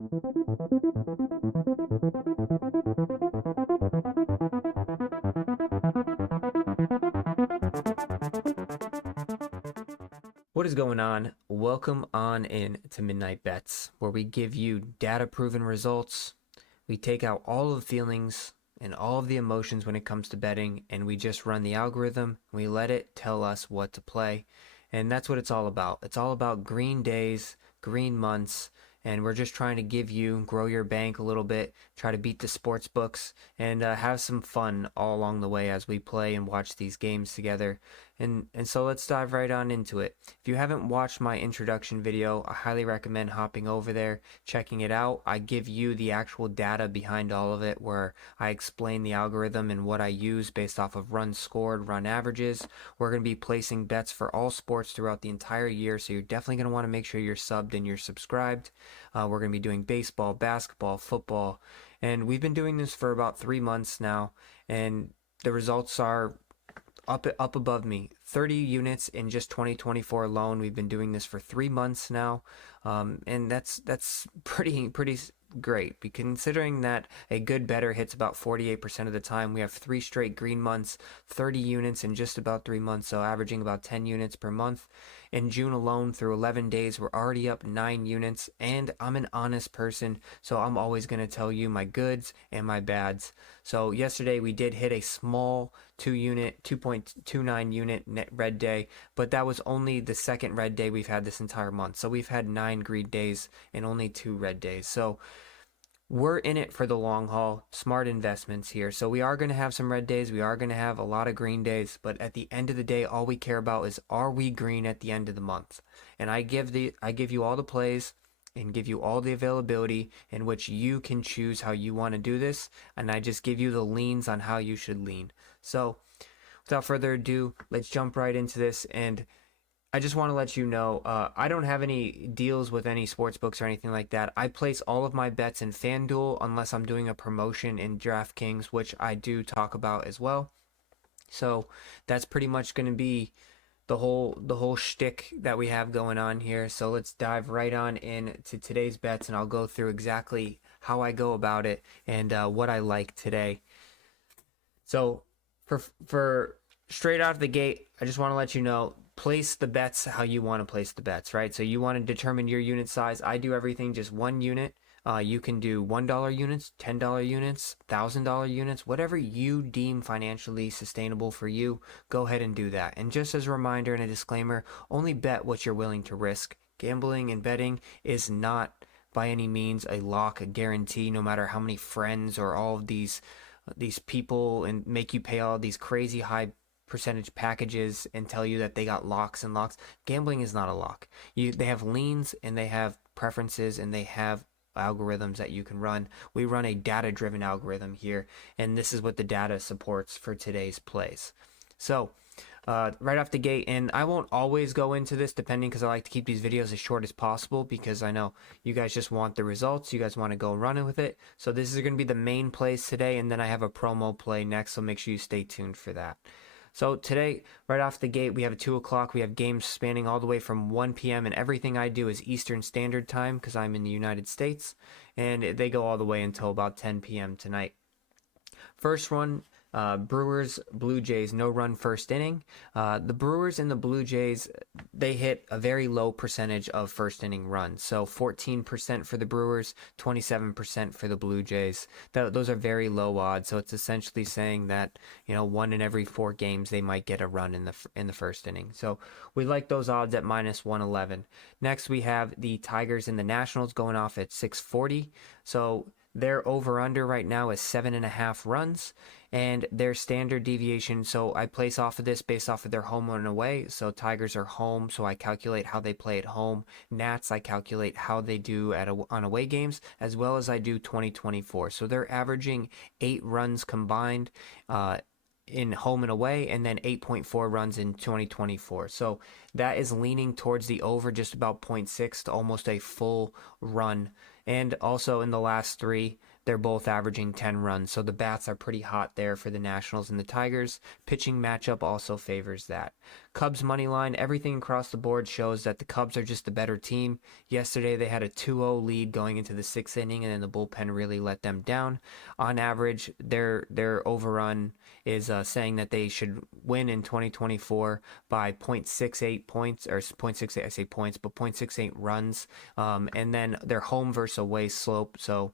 What is going on? Welcome on in to Midnight Bets, where we give you data-proven results. We take out all of the feelings and all of the emotions when it comes to betting, and we just run the algorithm. We let it tell us what to play, and that's what it's all about. It's all about green days, green months, and we're just trying to give you, grow your bank a little bit, try to beat the sports books, and have some fun all along the way as we play and watch these games together. And so let's dive right on into it. If you haven't watched my introduction video, I highly recommend hopping over there, checking it out. I give you the actual data behind all of it, where I explain the algorithm and what I use based off of runs scored, run averages. We're going to be placing bets for all sports throughout the entire year, so you're definitely going to want to make sure you're subbed and you're subscribed. We're going to be doing baseball, basketball, football, and we've been doing this for about 3 months now, and the results are up above me. 30 units in just 2024 alone. We've been doing this for 3 months now, and that's pretty great, considering that a good bettor hits about 48% of the time. We have 3 straight green months, 30 units in just about 3 months, so averaging about 10 units per month. In June alone, through 11 days, we're already up 9 units, and I'm an honest person, so I'm always going to tell you my goods and my bads. So yesterday we did hit a small 2.29 unit net red day, but that was only the second red day we've had this entire month. So we've had 9 green days and only 2 red days. So we're in it for the long haul. Smart investments here. So we are going to have some red days. We are going to have a lot of green days. But at the end of the day, all we care about is, are we green at the end of the month? And I give you all the plays and give you all the availability in which you can choose how you want to do this. And I just give you the leans on how you should lean. So without further ado, let's jump right into this. And I just want to let you know, I don't have any deals with any sports books or anything like that. I place all of my bets in FanDuel unless I'm doing a promotion in DraftKings, which I do talk about as well. So that's pretty much going to be the whole shtick that we have going on here. So let's dive right on into today's bets, and I'll go through exactly how I go about it and what I like today. So for straight out of the gate, I just want to let you know, place the bets how you want to place the bets, right? So you want to determine your unit size. I do everything just 1 unit. You can do $1 units, $10 units, $1,000 units, whatever you deem financially sustainable for you. Go ahead and do that. And just as a reminder and a disclaimer, only bet what you're willing to risk. Gambling and betting is not by any means a lock, a guarantee, no matter how many friends or all of these people and make you pay all these crazy high percentage packages and tell you that they got locks and locks. Gambling is not a lock. They have leans and they have preferences and they have algorithms that you can run. We run a data-driven algorithm here, and this is what the data supports for today's plays. So right off the gate, and I won't always go into this depending, because I like to keep these videos as short as possible, because I know you guys just want the results. You guys want to go running with it. So this is going to be the main plays today, and then I have a promo play next, so make sure you stay tuned for that. So today, right off the gate, we have a 2 o'clock. We have games spanning all the way from 1 p.m. and everything I do is Eastern Standard Time because I'm in the United States, and they go all the way until about 10 p.m. tonight. First one, Brewers, Blue Jays, no run first inning. The Brewers and the Blue Jays, they hit a very low percentage of first inning runs. So 14% for the Brewers, 27% for the Blue Jays. Those are very low odds. So it's essentially saying that, 1 in every 4 games they might get a run in the first inning. So we like those odds at minus 111. Next we have the Tigers and the Nationals going off at 640. So their over-under right now is 7.5 runs, and their standard deviation, so I place off of this based off of their home and away. So Tigers are home, so I calculate how they play at home. Nats, I calculate how they do on away games, as well as I do 2024. So they're averaging 8 runs combined in home and away, and then 8.4 runs in 2024. So that is leaning towards the over, just about 0.6 to almost a full run. And also in the last 3, they're both averaging 10 runs. So the bats are pretty hot there for the Nationals and the Tigers. Pitching matchup also favors that. Cubs money line, everything across the board shows that the Cubs are just the better team. Yesterday they had a 2-0 lead going into the 6th inning, and then the bullpen really let them down. On average, their overrun is saying that they should win in 2024 by 0.68 points, or 0.68, I say points, but 0.68 runs. And then their home versus away slope. So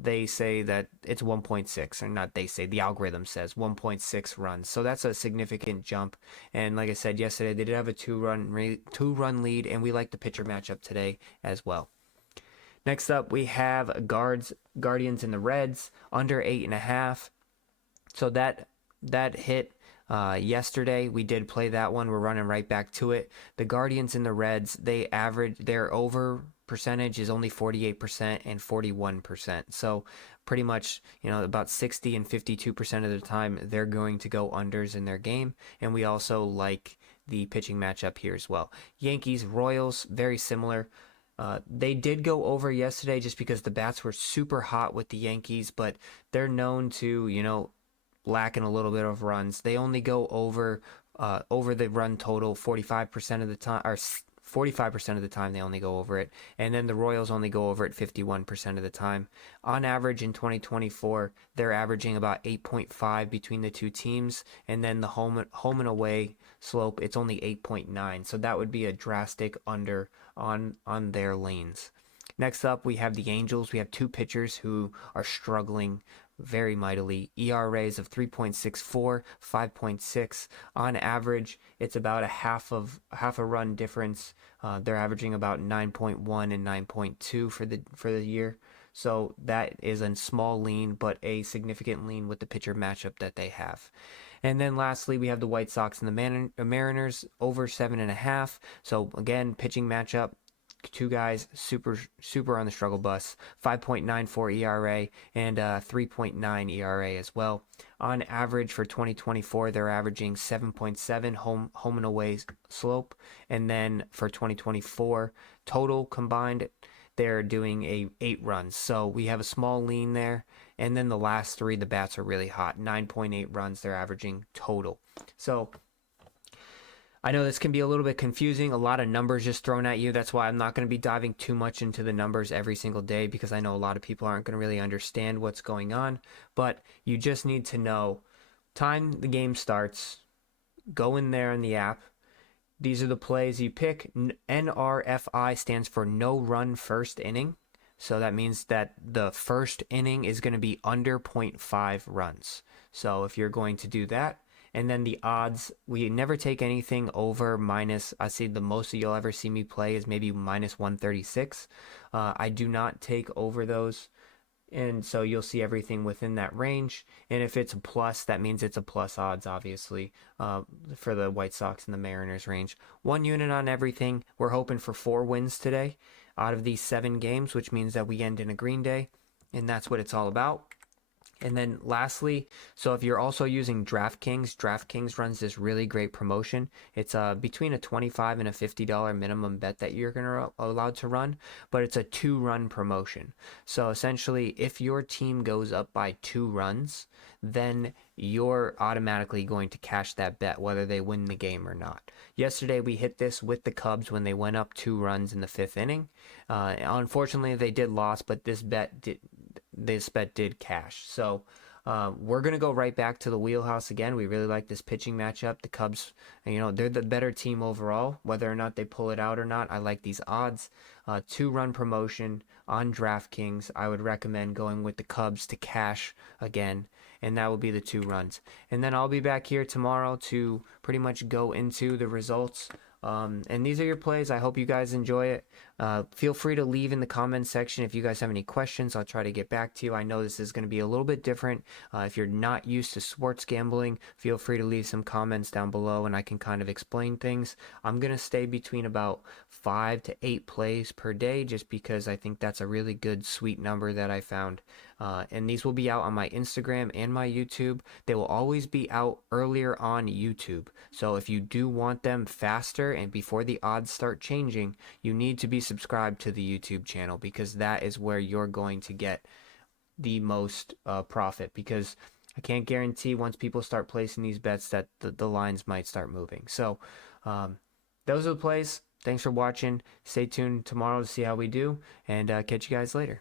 they say that it's 1.6, or not they say, the algorithm says 1.6 runs. So that's a significant jump. And like I said yesterday, they did have a two-run lead, and we like the pitcher matchup today as well. Next up, we have Guardians and the Reds, under 8.5. So that hit yesterday. We did play that one. We're running right back to it. The Guardians and the Reds, their over percentage is only 48% and 41%. So pretty much, about 60 and 52% of the time, they're going to go unders in their game. And we also like the pitching matchup here as well. Yankees, Royals, very similar. They did go over yesterday just because the bats were super hot with the Yankees, but they're known to, lacking a little bit of runs. They only go over the run total 45% of the time, or 45% of the time they only go over it. And then the Royals only go over it 51% of the time. On average in 2024, they're averaging about 8.5 between the two teams. And then the home and away slope, it's only 8.9. So that would be a drastic under on their lanes. Next up, we have the Angels. We have two pitchers who are struggling very mightily. ERAs of 3.64, 5.6. On average, it's about half a run difference. They're averaging about 9.1 and 9.2 for the year. So that is a small lean, but a significant lean with the pitcher matchup that they have. And then lastly, we have the White Sox and the Mariners, over 7.5. So again, pitching matchup. Two guys super on the struggle bus. 5.94 ERA and 3.9 ERA as well. On average for 2024, they're averaging 7.7 home and away slope. And then for 2024, total combined, they're doing 8 runs. So we have a small lean there. And then the last three, the bats are really hot. 9.8 runs they're averaging total. So I know this can be a little bit confusing, a lot of numbers just thrown at you. That's why I'm not going to be diving too much into the numbers every single day, because I know a lot of people aren't going to really understand what's going on. But you just need to know time the game starts, go in there in the app. These are the plays you pick. NRFI stands for no run first inning. So that means that the first inning is going to be under 0.5 runs. So if you're going to do that, and then the odds, we never take anything over minus, I see the most that you'll ever see me play is maybe minus 136. I do not take over those. And so you'll see everything within that range. And if it's a plus, that means it's a plus odds, obviously, for the White Sox and the Mariners range. 1 unit on everything. We're hoping for 4 wins today out of these 7 games, which means that we end in a green day. And that's what it's all about. And then lastly, so if you're also using DraftKings runs this really great promotion. It's between a $25 and a $50 minimum bet that you're allowed to run, but it's a 2-run promotion. So essentially, if your team goes up by 2 runs, then you're automatically going to cash that bet, whether they win the game or not. Yesterday, we hit this with the Cubs when they went up 2 runs in the 5th inning. Unfortunately, they did lose, but this bet did cash. So we're going to go right back to the wheelhouse again. We really like this pitching matchup. The Cubs, they're the better team overall. Whether or not they pull it out or not, I like these odds. 2-run promotion on DraftKings. I would recommend going with the Cubs to cash again, and that will be the 2 runs. And then I'll be back here tomorrow to pretty much go into the results. And these are your plays. I hope you guys enjoy it. Feel free to leave in the comments section if you guys have any questions. I'll try to get back to you. I know this is going to be a little bit different. If you're not used to sports gambling, feel free to leave some comments down below and I can kind of explain things. I'm going to stay between about 5 to 8 plays per day just because I think that's a really good sweet number that I found. And these will be out on my Instagram and my YouTube. They will always be out earlier on YouTube. So if you do want them faster and before the odds start changing, you need to be subscribed to the YouTube channel because that is where you're going to get the most profit, because I can't guarantee once people start placing these bets that the lines might start moving. So those are the plays. Thanks for watching. Stay tuned tomorrow to see how we do, and catch you guys later.